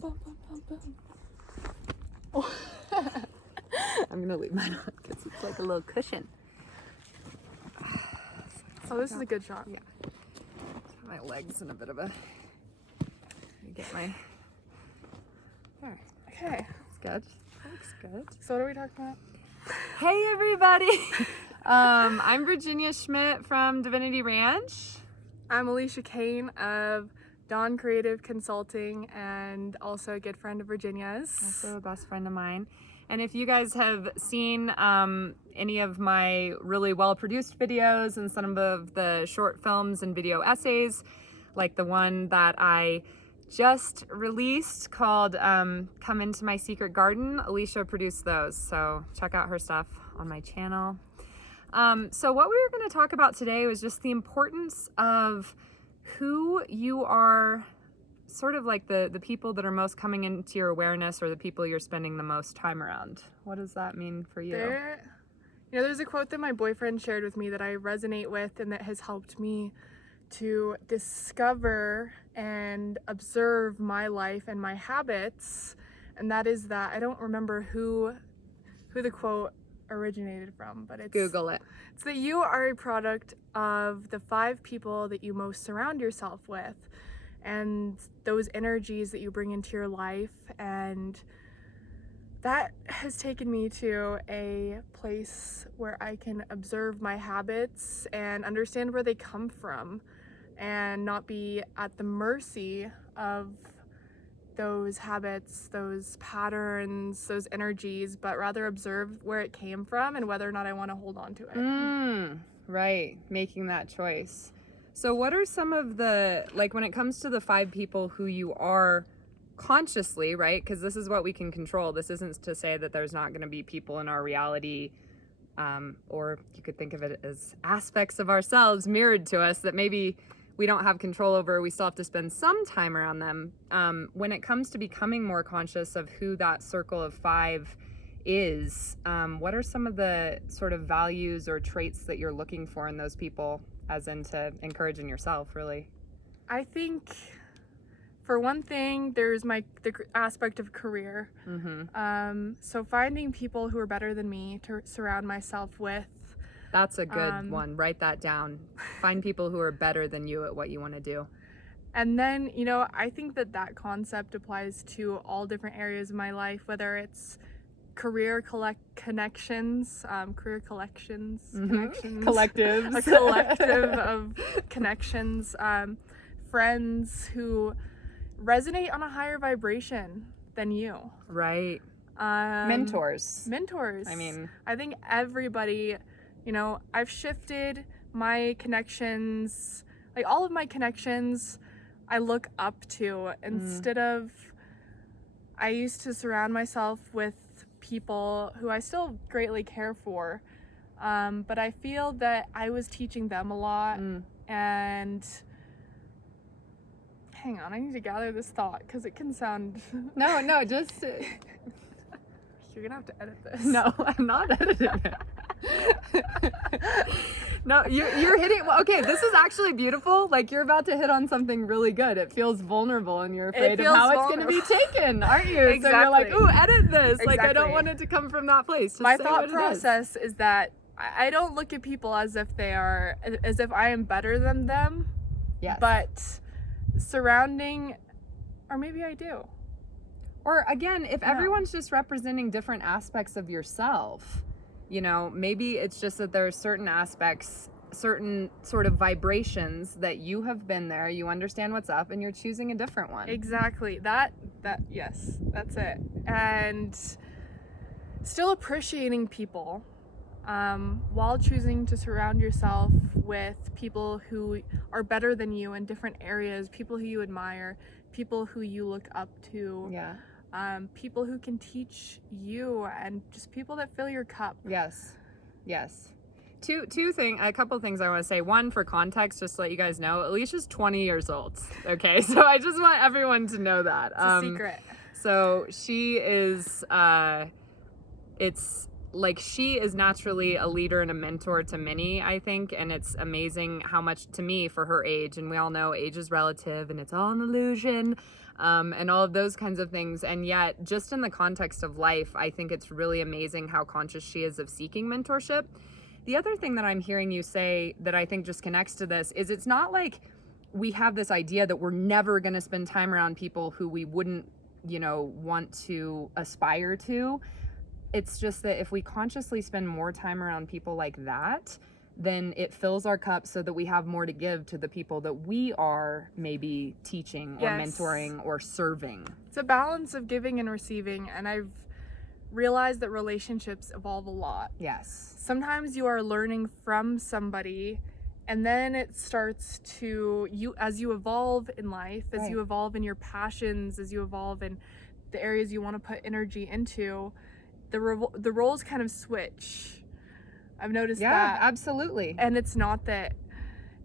boom, boom, boom, boom. Oh. I'm gonna leave mine on because it's like a little cushion. Oh, this is a good shot. Yeah. My legs in a bit of a. Let me get my. There. Okay. That's good. Looks good. So what are we talking about? Hey everybody. I'm Virginia Schmidt from Divinity Ranch. I'm Alicia Kain of Dawn Creative Consulting and also a good friend of Virginia's. Also a best friend of mine. And if you guys have seen any of my really well-produced videos and some of the short films and video essays, like the one that I just released called Come Into My Secret Garden, Alicia produced those. So check out her stuff on my channel. So what we were going to talk about today was just the importance of who you are, sort of like the people that are most coming into your awareness or the people you're spending the most time around. What does that mean for you? There's a quote that my boyfriend shared with me that I resonate with and that has helped me to discover and observe my life and my habits. And that is that I don't remember who the quote originated from, but it's Google it. It's that you are a product of the 5 people that you most surround yourself with and those energies that you bring into your life. And that has taken me to a place where I can observe my habits and understand where they come from and not be at the mercy of those habits, those patterns, those energies, but rather observe where it came from and whether or not I want to hold on to it. Right, making that choice. So what are some of the, like when it comes to the 5 people who you are consciously, right? Because this is what we can control. This isn't to say that there's not going to be people in our reality, or you could think of it as aspects of ourselves mirrored to us that maybe we don't have control over. We still have to spend some time around them. When it comes to becoming more conscious of who that circle of 5 is, what are some of the sort of values or traits that you're looking for in those people, as in to encourage in yourself, really? I think, for one thing, there's the aspect of career. So finding people who are better than me to surround myself with. That's a good one. Write that down. Find people who are better than you at what you want to do. And then, I think that concept applies to all different areas of my life, whether it's career connections, collectives, a collective of connections, friends who resonate on a higher vibration than you. Right. Mentors. I mean, I think everybody, I've shifted my connections, like all of my connections I look up to instead of, I used to surround myself with people who I still greatly care for, but I feel that I was teaching them a lot. And hang on, I need to gather this thought because it can sound no, just you're gonna have to edit this. No, I'm not editing it. No, you're hitting. Well, okay, this is actually beautiful. Like you're about to hit on something really good. It feels vulnerable, and you're afraid of how it's going to be taken, aren't you? Exactly. So you're like, ooh, edit this. Exactly. Like I don't want it to come from that place. Just my say thought what process is that I don't look at people as if I am better than them. Yes. But surrounding, or maybe I do. Or again, if everyone's just representing different aspects of yourself, maybe it's just that there are certain aspects, certain sort of vibrations that you have been there, you understand what's up, and you're choosing a different one. Exactly. Yes, that's it. And still appreciating people, while choosing to surround yourself with people who are better than you in different areas, people who you admire, people who you look up to. Yeah. People who can teach you, and just people that fill your cup. Yes. A couple things I want to say. One, for context, just to let you guys know, Alicia's 20 years old. Okay, so I just want everyone to know that. It's a secret. So she is, it's like she is naturally a leader and a mentor to many, I think, and it's amazing how much, to me, for her age, and we all know age is relative and it's all an illusion, and all of those kinds of things, and yet just in the context of life, I think it's really amazing how conscious she is of seeking mentorship. The other thing that I'm hearing you say that I think just connects to this is it's not like we have this idea that we're never going to spend time around people who we wouldn't, want to aspire to. It's just that if we consciously spend more time around people like that, then it fills our cup so that we have more to give to the people that we are maybe teaching or mentoring or serving. It's a balance of giving and receiving, and I've realized that relationships evolve a lot. Yes. Sometimes you are learning from somebody, and then it starts to, as you evolve in life, as you evolve in your passions, as you evolve in the areas you want to put energy into, the roles kind of switch. I've noticed that. Yeah, absolutely. And it's not that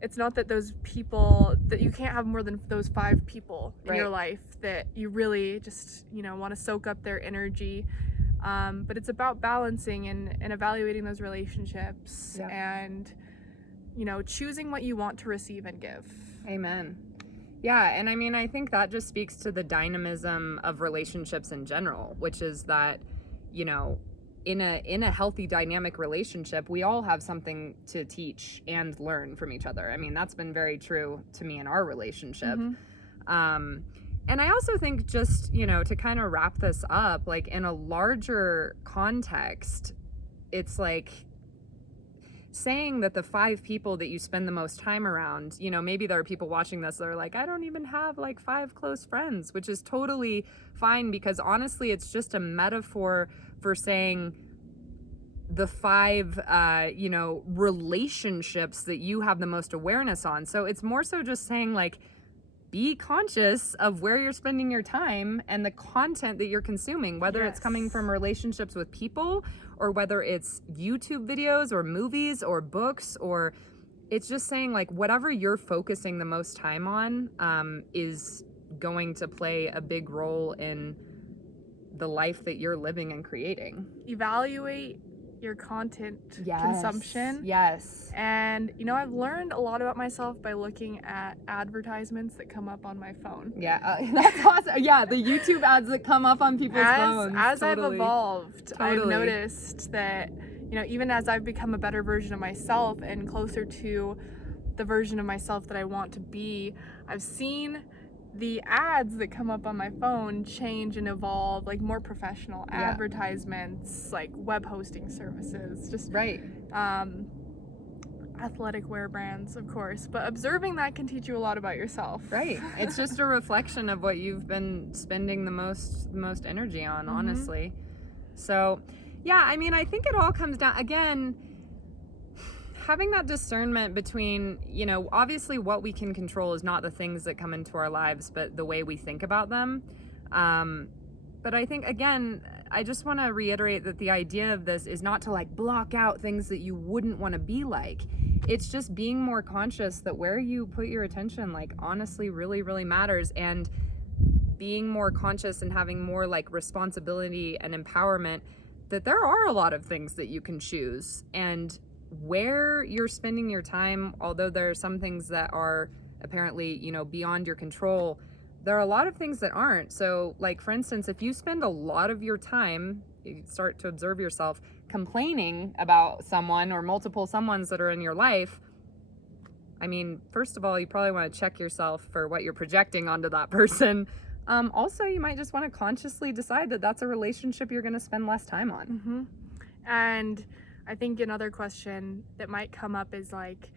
those people, that you can't have more than those 5 people in your life that you really just, want to soak up their energy. But it's about balancing and evaluating those relationships and, choosing what you want to receive and give. Amen. Yeah, and I mean, I think that just speaks to the dynamism of relationships in general, which is that, in a healthy dynamic relationship, we all have something to teach and learn from each other. I mean, that's been very true to me in our relationship. And I also think just, to kind of wrap this up, like in a larger context, it's like saying that the 5 people that you spend the most time around, maybe there are people watching this that are like, I don't even have like 5 close friends, which is totally fine, because honestly, it's just a metaphor for saying the 5, relationships that you have the most awareness on. So it's more so just saying like, be conscious of where you're spending your time and the content that you're consuming, whether it's coming from relationships with people or whether it's YouTube videos or movies or books, or it's just saying like whatever you're focusing the most time on is going to play a big role in the life that you're living and creating. Evaluate your content consumption. Yes. And I've learned a lot about myself by looking at advertisements that come up on my phone. Yeah, that's awesome. Yeah, the YouTube ads that come up on people's phones. As I've evolved, I've noticed that, even as I've become a better version of myself and closer to the version of myself that I want to be, I've seen the ads that come up on my phone change and evolve, like more professional advertisements, like web hosting services, just athletic wear brands, of course. But observing that can teach you a lot about yourself. Right. It's just a reflection of what you've been spending the most energy on, honestly. So, yeah, I mean, I think it all comes down, again, having that discernment between, obviously what we can control is not the things that come into our lives, but the way we think about them. But I think, again, I just want to reiterate that the idea of this is not to like block out things that you wouldn't want to be like. It's just being more conscious that where you put your attention, like, honestly really, really matters, and being more conscious and having more like responsibility and empowerment that there are a lot of things that you can choose, and where you're spending your time, although there are some things that are apparently, beyond your control, there are a lot of things that aren't. So, like, for instance, if you spend a lot of your time, you start to observe yourself complaining about someone or multiple someones that are in your life, I mean, first of all, you probably want to check yourself for what you're projecting onto that person. Also, you might just want to consciously decide that that's a relationship you're going to spend less time on. And I think another question that might come up is like,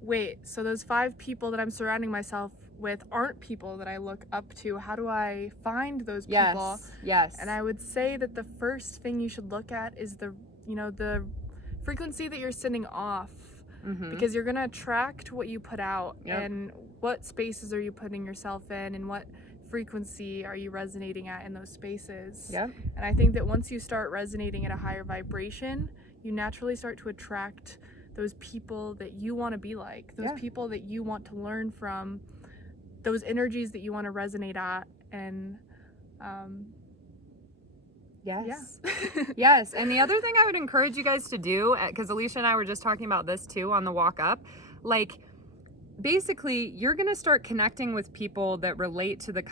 wait, so those 5 people that I'm surrounding myself with aren't people that I look up to. How do I find those people? Yes. And I would say that the first thing you should look at is the frequency that you're sending off, because you're going to attract what you put out, and what spaces are you putting yourself in, and what frequency are you resonating at in those spaces. And I think that once you start resonating at a higher vibration, you naturally start to attract those people that you want to be like, those people that you want to learn from, those energies that you want to resonate at. And Yes. Yes. And the other thing I would encourage you guys to do, because Alicia and I were just talking about this too on the walk up, like, basically you're going to start connecting with people that relate to the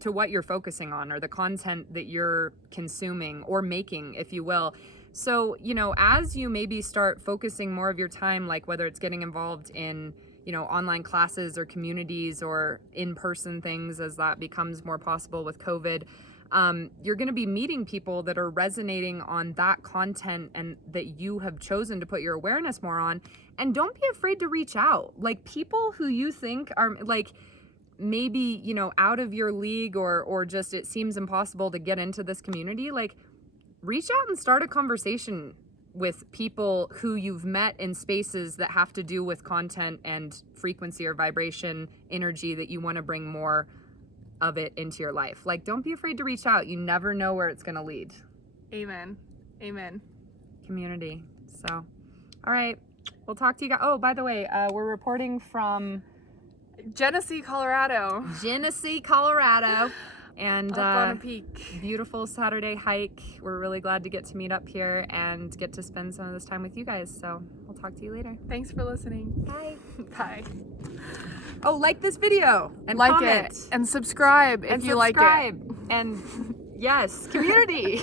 to what you're focusing on, or the content that you're consuming or making, if you will. So, you know, as you maybe start focusing more of your time, like whether it's getting involved in, you know, online classes or communities or in-person things, as that becomes more possible with COVID, you're going to be meeting people that are resonating on that content and that you have chosen to put your awareness more on. And don't be afraid to reach out. Like, people who you think are like maybe, you know, out of your league, or just it seems impossible to get into this community, like, reach out and start a conversation with people who you've met in spaces that have to do with content and frequency or vibration, energy that you want to bring more of it into your life. Like, don't be afraid to reach out. You never know where it's going to lead. Amen. Amen. Community. So, all right. We'll talk to you guys. Oh, by the way, we're reporting from Genesee, Colorado. Genesee, Colorado. And up on a peak. Beautiful Saturday hike. We're really glad to get to meet up here and get to spend some of this time with you guys. So we'll talk to you later. Thanks for listening. Bye. Bye. Oh, like this video and like comment. it and subscribe if you like it. And yes, community.